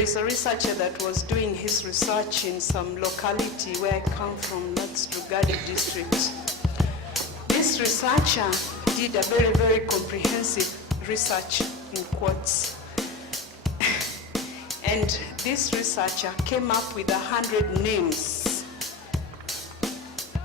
There's a researcher that was doing his research in some locality where I come from, that's Lugari district. This researcher did a very, very comprehensive research in quotes. And this researcher came up with 100 names.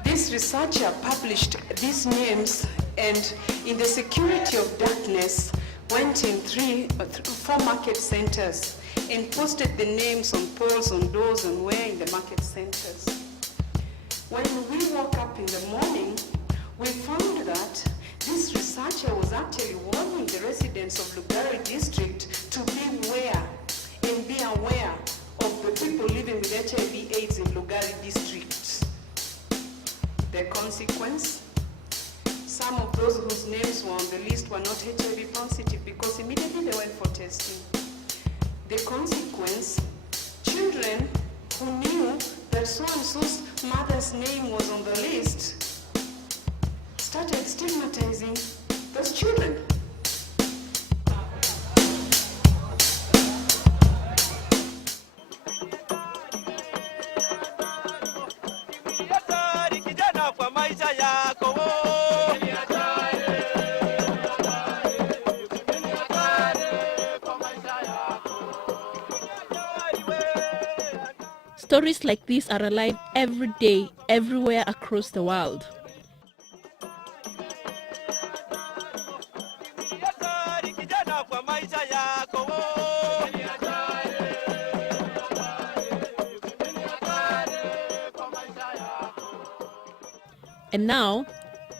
This researcher published these names and in the security of darkness went in 4 market centers and posted the names on poles, on doors, and where in the market centers. When we woke up in the morning, we found that this researcher was actually warning the residents of Lugari district to beware and be aware of the people living with HIV/AIDS in Lugari district. The consequence? Some of those whose names were on the list were not HIV positive because immediately they went for testing. The consequence, children who knew that so-and-so's mother's name was on the list started stigmatizing those children. Stories like this are alive every day, everywhere across the world. And now,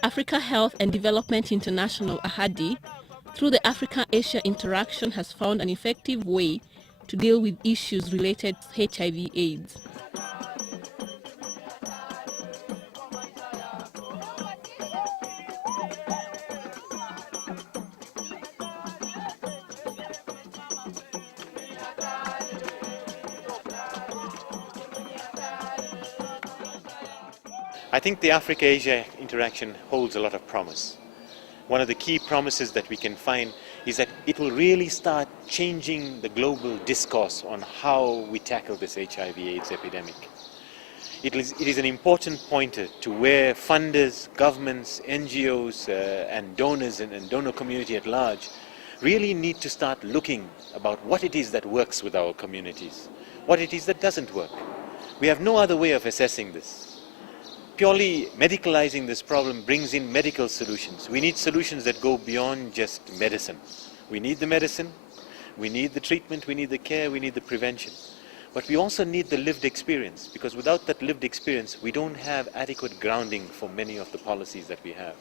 Africa Health and Development International, AHADI, through the Africa-Asia interaction, has found an effective way to deal with issues related to HIV/AIDS. I think the Africa-Asia interaction holds a lot of promise. One of the key promises that we can find is that it will really start changing the global discourse on how we tackle this HIV/AIDS epidemic. It is an important pointer to where funders, governments, NGOs and donors and donor community at large really need to start looking about what it is that works with our communities, what it is that doesn't work. We have no other way of assessing this. Purely medicalizing this problem brings in medical solutions. We need solutions that go beyond just medicine. We need the medicine, we need the treatment, we need the care, we need the prevention. But we also need the lived experience, because without that lived experience, we don't have adequate grounding for many of the policies that we have.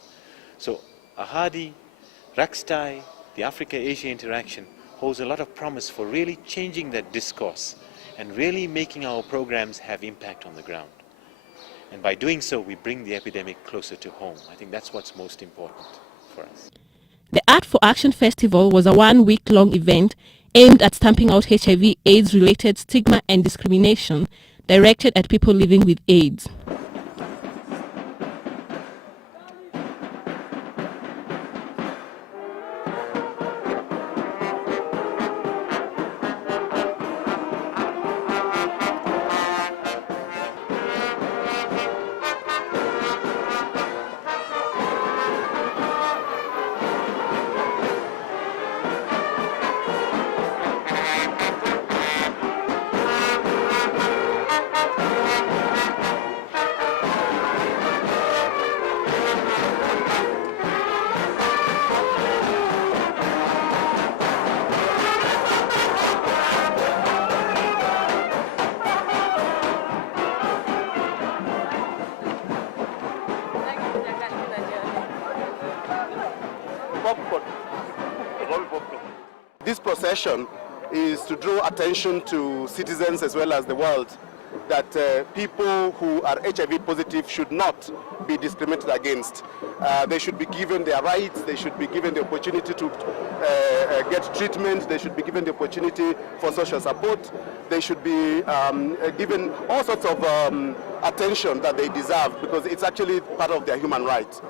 So AHADI, RAXTI, the Africa-Asia interaction holds a lot of promise for really changing that discourse and really making our programs have impact on the ground. And by doing so, we bring the epidemic closer to home. I think that's what's most important for us. The Art for Action Festival was a one-week-long event aimed at stamping out HIV/AIDS-related stigma and discrimination directed at people living with AIDS. This procession is to draw attention to citizens as well as the world that people who are HIV positive should not be discriminated against. They should be given their rights, they should be given the opportunity to get treatment, they should be given the opportunity for social support, they should be given all sorts of attention that they deserve, because it's actually part of their human rights.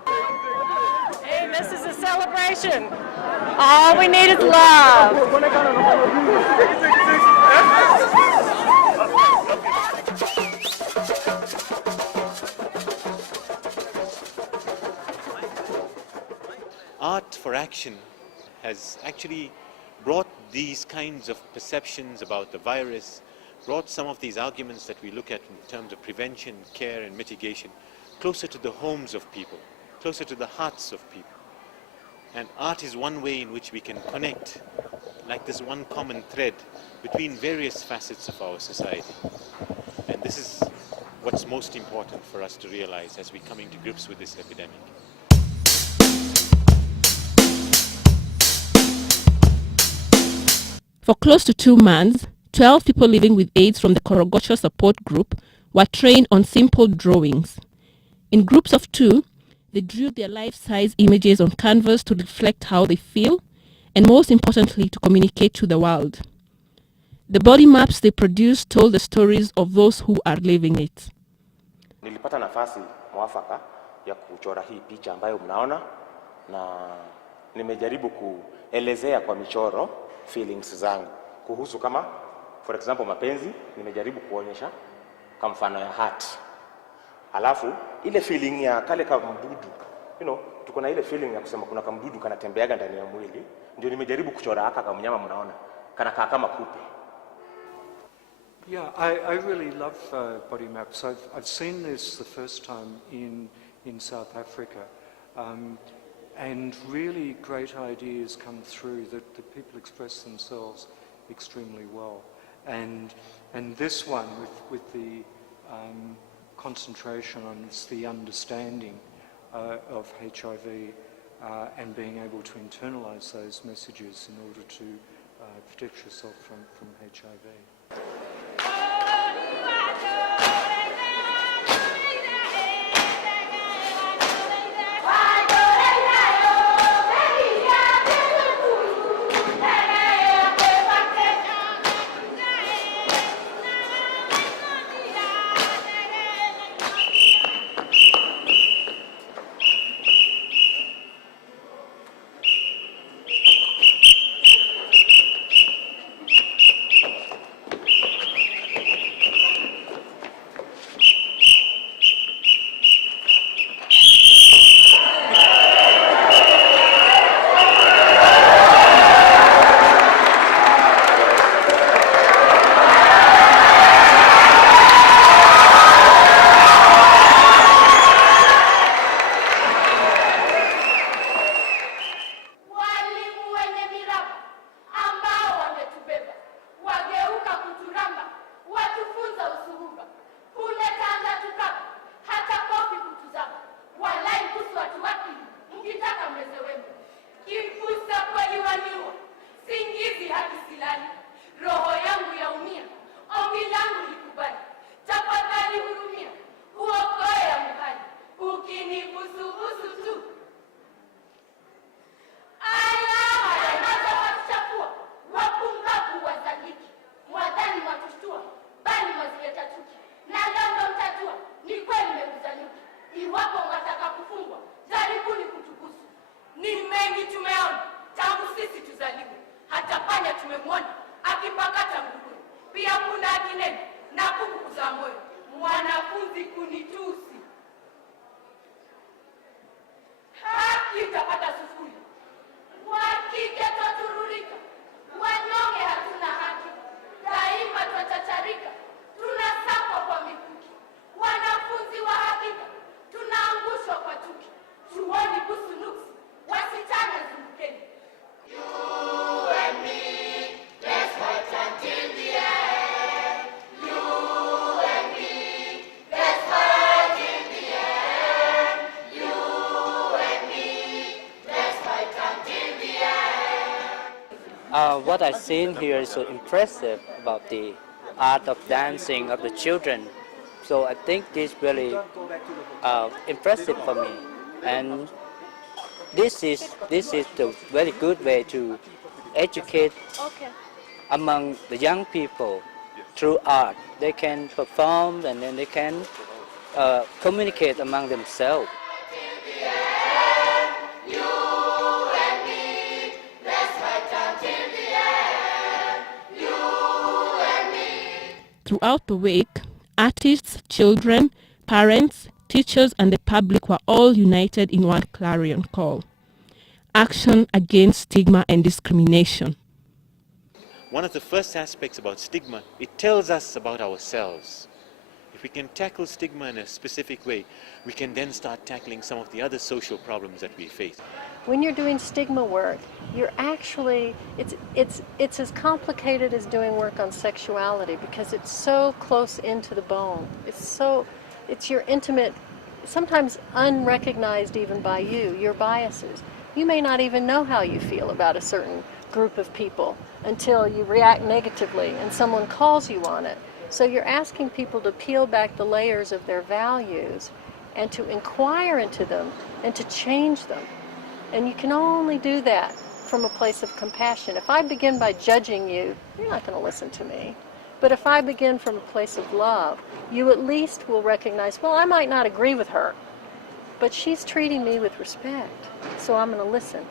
Hey, this is a celebration. All we need is love. interaction has actually brought these kinds of perceptions about the virus, brought some of these arguments that we look at in terms of prevention, care and mitigation closer to the homes of people, closer to the hearts of people. And art is one way in which we can connect, like this one common thread between various facets of our society. And this is what's most important for us to realize as we're coming to grips with this epidemic. For close to 2 months, 12 people living with AIDS from the Korogocho support group were trained on simple drawings. In groups of 2, they drew their life-size images on canvas to reflect how they feel and, most importantly, to communicate to the world. The body maps they produced told the stories of those who are living it. Nilipata nafasi mwafaka ya kuchora hii picha ambayo mnaona, na nimejaribu kuelezea kwa michoro feelings zangu kuhusu, kama for example mapenzi, nimejaribu kuonyesha kwa mfano ya heart. Alafu ile feeling ya kale kama mdudu, tuko na ile feeling ya kusema kuna kama mdudu kanatembeaga ndani ya mwili, ndio nimejaribu kuchora haka kama mnyama mnaona kanakaa kama kupe. Yeah, I really love body maps. I've seen this the first time in South Africa, and really great ideas come through that people express themselves extremely well. And this one with the concentration on the understanding of HIV and being able to internalize those messages in order to protect yourself from HIV. What I've seen here is so impressive about the art of dancing of the children. So I think this is really impressive for me. And this is the very good way to educate among the young people through art. They can perform and then they can communicate among themselves. Throughout the week, artists, children, parents, teachers and the public were all united in one clarion call. action against stigma and discrimination. One of the first aspects about stigma, it tells us about ourselves. If we can tackle stigma in a specific way, we can then start tackling some of the other social problems that we face. When you're doing stigma work, you're actually, it's as complicated as doing work on sexuality because it's so close into the bone. It's your intimate, sometimes unrecognized even by you, your biases. You may not even know how you feel about a certain group of people until you react negatively and someone calls you on it. So you're asking people to peel back the layers of their values and to inquire into them and to change them. And you can only do that from a place of compassion. If I begin by judging you, you're not going to listen to me. But if I begin from a place of love, you at least will recognize, well, I might not agree with her, but she's treating me with respect, so I'm going to listen.